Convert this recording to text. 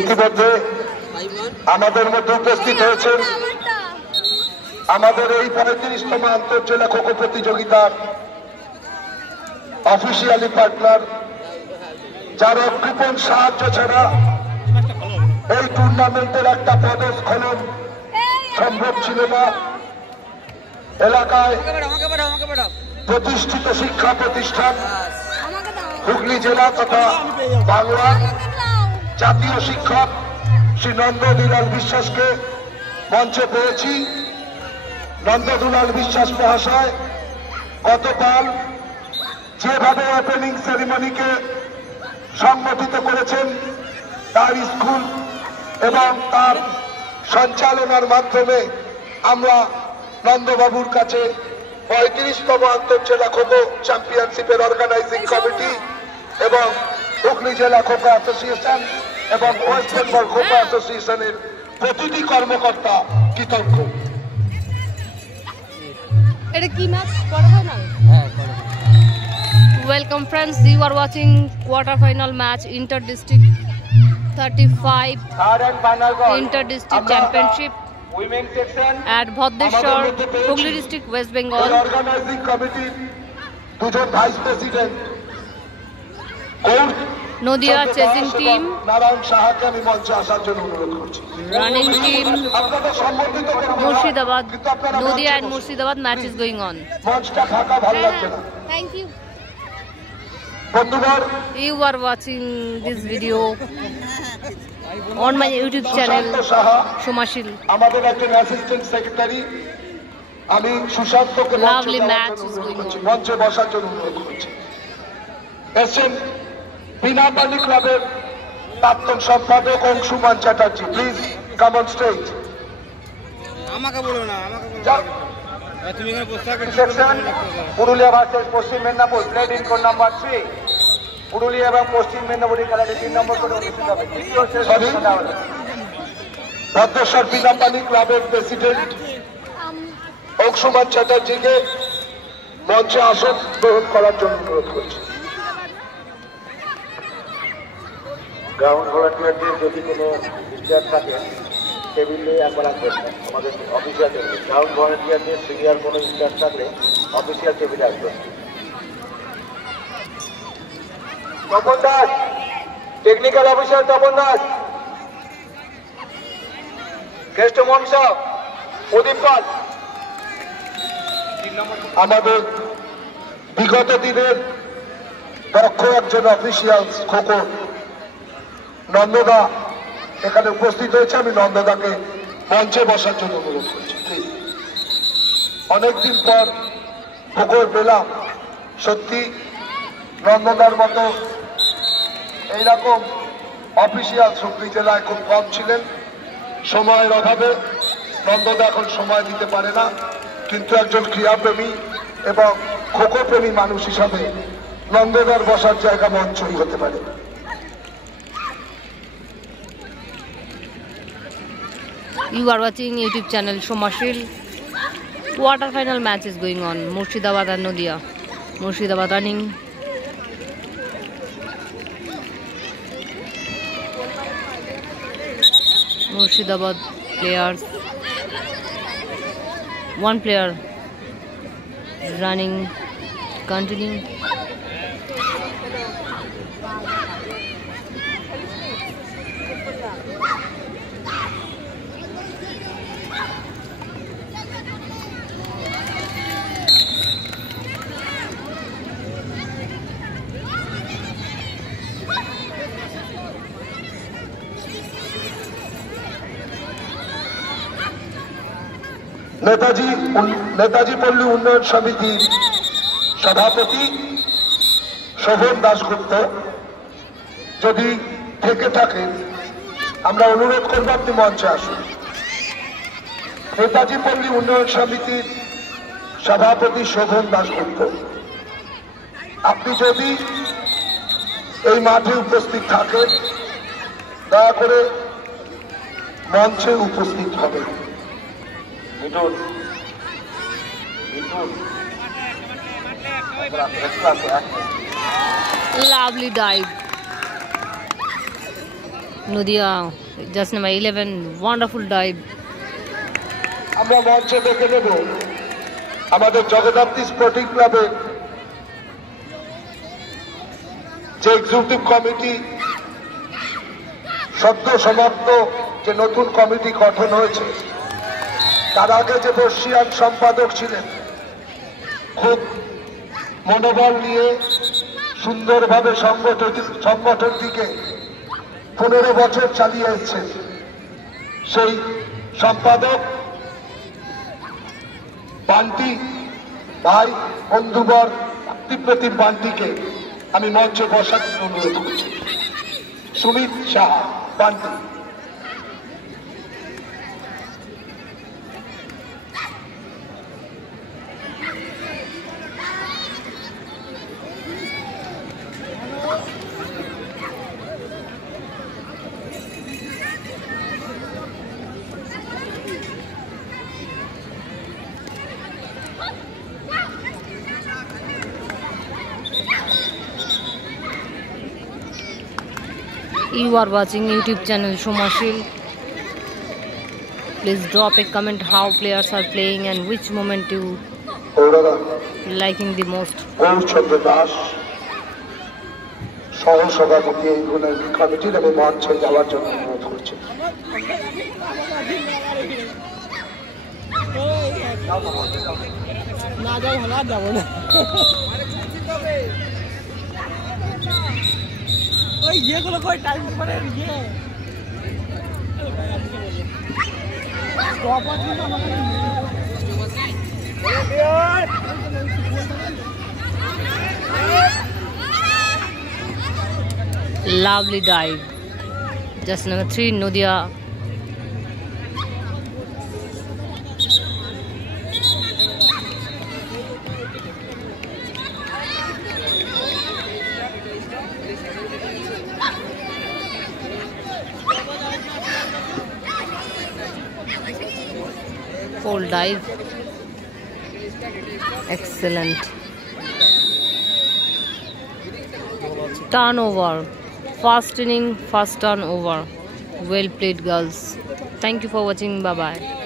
ইতিমধ্যে আমাদের মধ্যে উপস্থিত হয়েছেন আমাদের এই 35তম আন্তর্জেলা খো খো প্রতিযোগিতার অফিসিয়ালি পার্টনার, যার কৃপণ সাহায্য ছাড়া এই টুর্নামেন্টের একটা পদস্খলন সম্ভব ছিল না। এলাকায় প্রতিষ্ঠিত শিক্ষা প্রতিষ্ঠান হুগলি জেলা তথা বাংলার জাতীয় শিক্ষক শ্রী নন্দদুলাল বিশ্বাসকে মঞ্চে পেয়েছি। নন্দদুলাল বিশ্বাস মহাশয় গতকাল যেভাবে ওপেনিং সেরিমনিকে সংগঠিত করেছেন, তার স্কুল এবং তার সঞ্চালনার মাধ্যমে আমরা নন্দবাবুর কাছে 35তম আন্তর্জেলা খো খো চ্যাম্পিয়নশিপের অর্গানাইজিং কমিটি এবং হুগলি জেলা খো খো অ্যাসোসিয়েশন এবং ওয়েস্ট বেঙ্গল খো খো অ্যাসোসিয়েশনের প্রতিটি কর্মকর্তা কৃতজ্ঞ। Welcome friends, you are watching quarter-final match inter-district 35 inter-district championship at Bhaddeshwar, Hooghly district, West Bengal. Organizing committee দুজন vice president Nodia chasing team, Narayan সাহাকে আমি মঞ্চে আসার জন্য অনুরোধ করছি। running team, আপনাদের সম্বোধিত করব Murshidabad, Nodia and Murshidabad match is going on. মঞ্চটা ফাঁকা ভালো লাগছে না। Thank you. বন্ধুগণ, You are watching this video on my YouTube channel, Somashil. আমাদের একজন অ্যাসিস্ট্যান্ট সেক্রেটারি, আমি সুশান্তকে Lovely match is going on. মঞ্চে বসার জন্য অনুরোধ করছি। এসেন বিনাপানি ক্লাবের প্রাক্তন সম্পাদক Anshuman Chatterjee, please come on stage. আমাকে বলবে না, আমাকে বলবে তুমি এখানে বসে থাকো। Purulia versus Paschim Medinipur, played in code number 3। Purulia এবং পশ্চিম মেদিনীপুরের খেলাটি 3 নম্বর করে অনুষ্ঠিত হবে। ভদ্রেশ্বর বিনাপানি ক্লাবের প্রেসিডেন্ট অংশুমান চ্যাটার্জিকে মঞ্চে আসন গ্রহণ করার জন্য অনুরোধ করছি। গ্রাউন্ড ভলান্টিয়ারদের যদি কোনো ইনচার্জ থাকে টেবিলে একবার আসবেন, আমাদের অফিসিয়াল টেবিলে। গ্রাউন্ড ভলান্টিয়ারদের সিনিয়র কোনো ইনচার্জ থাকলে অফিসিয়াল টেবিলে আসবেন। Tapan Das, technical officer Tapan Das, guest মঞ্চ প্রদীপ পাল। আমাদের বিগত দিনের দক্ষ একজন অফিসিয়াল খো খো নন্দদা এখানে উপস্থিত হয়েছে। আমি নন্দদাকে মঞ্চে বসার জন্য অনুরোধ করছি, প্লিজ। অনেকদিন পর খোখোর পেলাম, সত্যি নন্দদার মতো এইরকম অফিসিয়াল হুগলি জেলায় খুব কম ছিলেন। সময়ের অভাবে নন্দদা এখন সময় দিতে পারে না, কিন্তু একজন ক্রীড়াপ্রেমী এবং খোখো প্রেমী মানুষ হিসাবে নন্দদার বসার জায়গা মঞ্চই হতে পারে। You are watching YouTube channel Somashil. Quarter final match is going on. Murshidabad and Nodia. Murshidabad running. Murshidabad players. One player running, continuing. Netaji পল্লী উন্নয়ন সমিতির সভাপতি শোভন দাশগুপ্ত যদি থেকে থাকেন, আমরা অনুরোধ করব আপনি মঞ্চে আসুন। নেতাজি পল্লী উন্নয়ন সমিতির সভাপতি শোভন দাশগুপ্ত, আপনি যদি এই মাঠে উপস্থিত থাকেন, দয়া করে মঞ্চে উপস্থিত হবেন। Lovely dive. Nudia, just number 11, wonderful dive. আমরা মঞ্চে দেখে নেব আমাদের জগদ্ধাত্রী স্পোর্টিং ক্লাবের যে এক্সিকিউটিভ কমিটি সদ্য সমাপ্ত যে নতুন কমিটি গঠন হয়েছে, তার আগে যে বর্ষিয়ান সম্পাদক ছিলেন, খুব মনোবল নিয়ে সুন্দরভাবে সংগঠনটিকে 15 বছর চালিয়ে এসেছেন সেই সম্পাদক বান্টি ভাই, বন্ধুবর তীব্রতিম বান্টিকে আমি মঞ্চে বসার অনুরোধ করছি। Sumit Saha, Bunty. You are watching YouTube channel Shomarshil. Please drop a comment how players are playing and which moment you liking the most. Gourchandra Das সহসভাপতি এই কমিটির আমি মঞ্চে যাওয়ার জন্য অনুরোধ করছি। না যাও ভালো যাবো না। ওই ইয়েগুলো কই টাইম করে ইয়ে Lovely dive. Just number 3, Nudia. Full dive. Excellent. Turnover. Fast inning, fast turnover. Well played, girls. Thank you for watching. Bye bye.